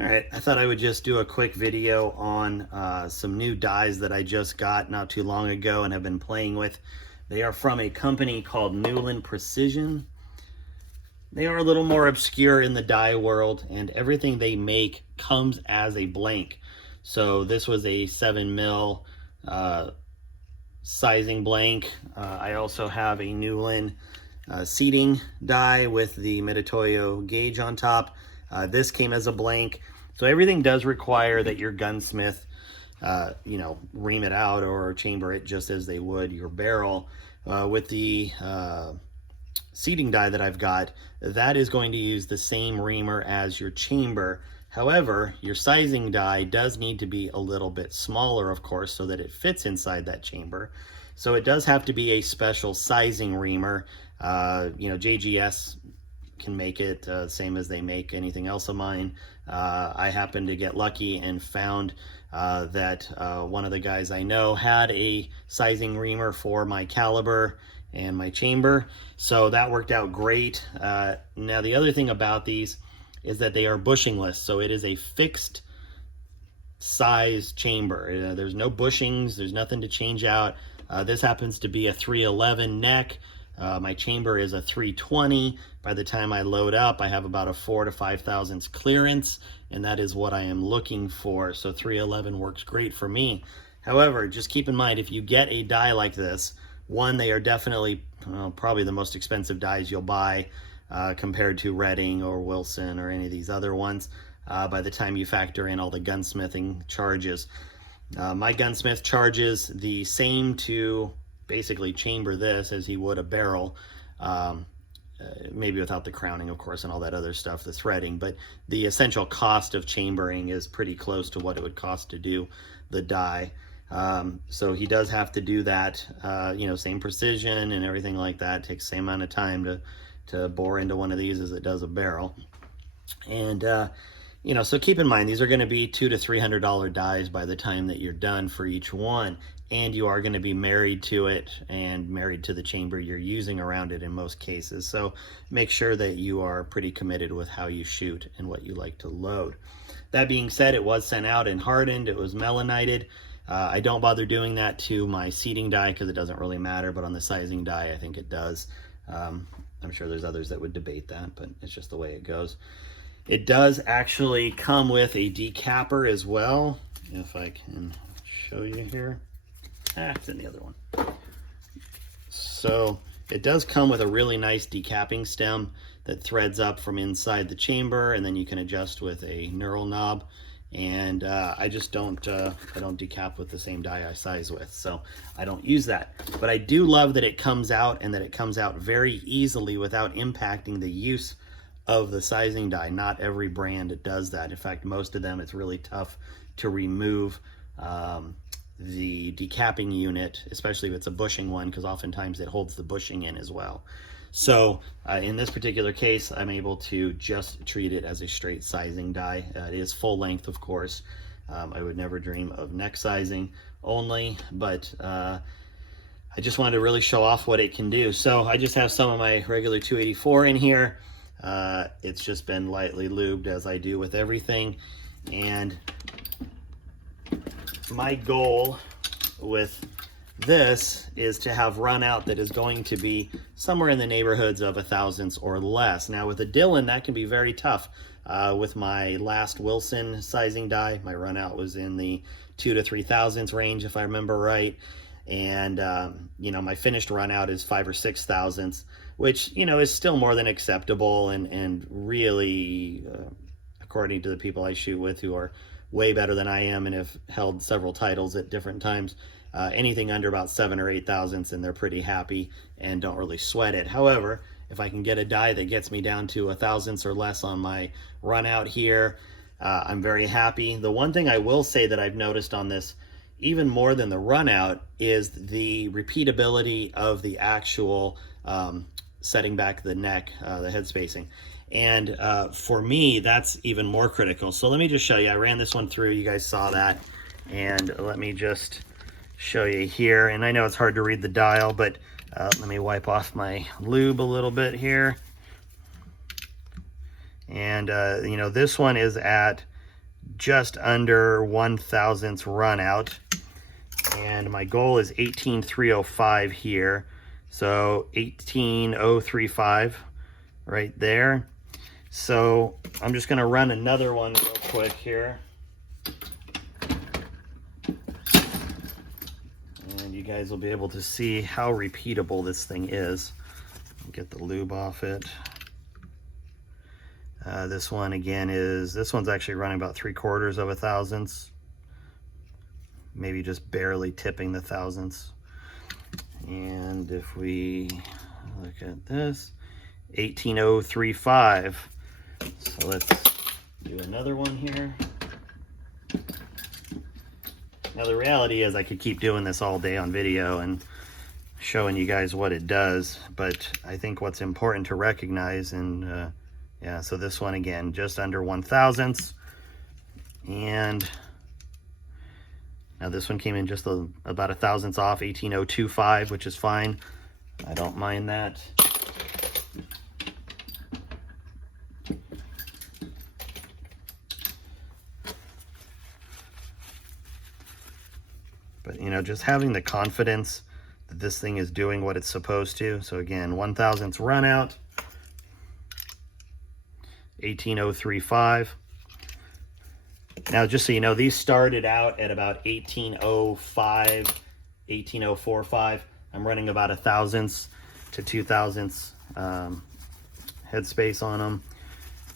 All right, I thought I would just do a quick video on some new dies that I just got not too long ago and have been playing with. They are from a company called Newlon Precision. They are a little more obscure in the die world, and everything they make comes as a blank. So this was a 7mm sizing blank. I also have a Newlon seating die with the Mitutoyo gauge on top. This came as a blank. So everything does require that your gunsmith, ream it out or chamber it just as they would your barrel. With the seating die that I've got, that is going to use the same reamer as your chamber. However, your sizing die does need to be a little bit smaller, of course, so that it fits inside that chamber. So it does have to be a special sizing reamer. JGS can make it same as they make anything else of mine. I happened to get lucky and found that one of the guys I know had a sizing reamer for my caliber and my chamber, so that worked out great. Now the other thing about these is that they are bushingless, so it is a fixed size chamber. There's no bushings, there's nothing to change out. This happens to be a 311 neck. My chamber is a 320. By the time I load up, I have about a 4 to 5 thousandths clearance, and that is what I am looking for. So 311 works great for me. However, just keep in mind, if you get a die like this, one, they are definitely probably the most expensive dies you'll buy compared to Redding or Wilson or any of these other ones by the time you factor in all the gunsmithing charges. My gunsmith charges the same to basically chamber this as he would a barrel, maybe without the crowning, of course, and all that other stuff, the threading, but the essential cost of chambering is pretty close to what it would cost to do the die. So he does have to do that, same precision and everything like that. It takes the same amount of time to bore into one of these as it does a barrel. And so keep in mind, these are going to be $200 to $300 dies by the time that you're done for each one. And you are going to be married to it and married to the chamber you're using around it in most cases. So make sure that you are pretty committed with how you shoot and what you like to load. That being said, it was sent out and hardened. It was melanited. I don't bother doing that to my seating die because it doesn't really matter, but on the sizing die, I think it does. I'm sure there's others that would debate that, but it's just the way it goes. It does actually come with a decapper as well, if I can show you here. It's in the other one. So it does come with a really nice decapping stem that threads up from inside the chamber, and then you can adjust with a knurl knob. And I just don't decap with the same die I size with, so I don't use that. But I do love that it comes out, and that it comes out very easily without impacting the use of the sizing die. Not every brand does that. In fact, most of them, it's really tough to remove the decapping unit, especially if it's a bushing one, because oftentimes it holds the bushing in as well. So in this particular case, I'm able to just treat it as a straight sizing die. It is full length, of course. I would never dream of neck sizing only, but I just wanted to really show off what it can do. So I just have some of my regular 284 in here. It's just been lightly lubed, as I do with everything. And my goal with this is to have run out that is going to be somewhere in the neighborhoods of 1,000ths or less. Now with a Dillon, that can be very tough. With my last Wilson sizing die, my run out was in the 2 to 3 thousandths range, if I remember right. And my finished run out is 5 or 6 thousandths, which is still more than acceptable, and really according to the people I shoot with, who are way better than I am and have held several titles at different times, anything under about 7 or 8 thousandths, and they're pretty happy and don't really sweat it. However, if I can get a die that gets me down to 1,000ths or less on my run out here, I'm very happy. The one thing I will say that I've noticed on this, even more than the run out, is the repeatability of the actual setting back the neck, the head spacing. And for me, that's even more critical. So let me just show you. I ran this one through. You guys saw that. And let me just show you here. And I know it's hard to read the dial, but let me wipe off my lube a little bit here. And, this one is at just under 1/1000th run out. And my goal is 18,305 here. So 18,035 right there. So I'm just gonna run another one real quick here. And you guys will be able to see how repeatable this thing is. Get the lube off it. This one again this one's actually running about 3/4 of a thousandths. Maybe just barely tipping the thousandths. And if we look at this, 18,035. So let's do another one here. Now the reality is I could keep doing this all day on video and showing you guys what it does, but I think what's important to recognize, and yeah, so this one again, just under 1/1000th. And now this one came in just about 1/1000th off, 18,025, which is fine. I don't mind that. But you know, just having the confidence that this thing is doing what it's supposed to. So again, 1/1000th run out, 18,035. Now, just so you know, these started out at about 18,005, 18,045. I'm running about 1/1000th to 2/1000th headspace on them.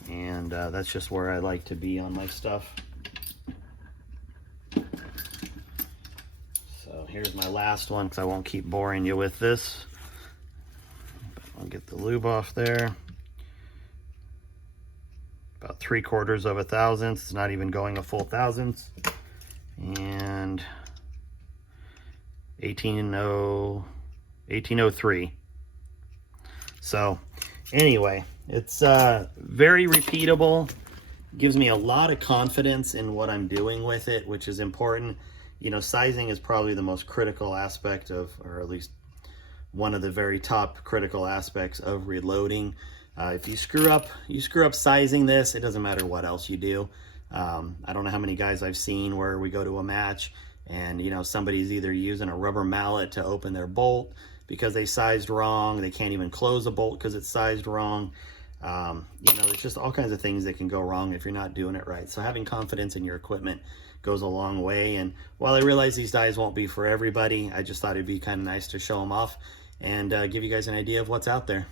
And that's just where I like to be on my stuff. So here's my last one, because I won't keep boring you with this. I'll get the lube off there. About 3/4 of a thousandth. It's not even going a full thousandth. And 18,003. So anyway, it's very repeatable. Gives me a lot of confidence in what I'm doing with it, which is important. You know, sizing is probably the most critical aspect of, or at least one of the very top critical aspects of reloading. If you screw up sizing this, it doesn't matter what else you do. I don't know how many guys I've seen where we go to a match and, you know, somebody's either using a rubber mallet to open their bolt because they sized wrong. They can't even close a bolt because it's sized wrong. You know, there's just all kinds of things that can go wrong if you're not doing it right. So having confidence in your equipment goes a long way. And while I realize these dies won't be for everybody, I just thought it'd be kind of nice to show them off and give you guys an idea of what's out there.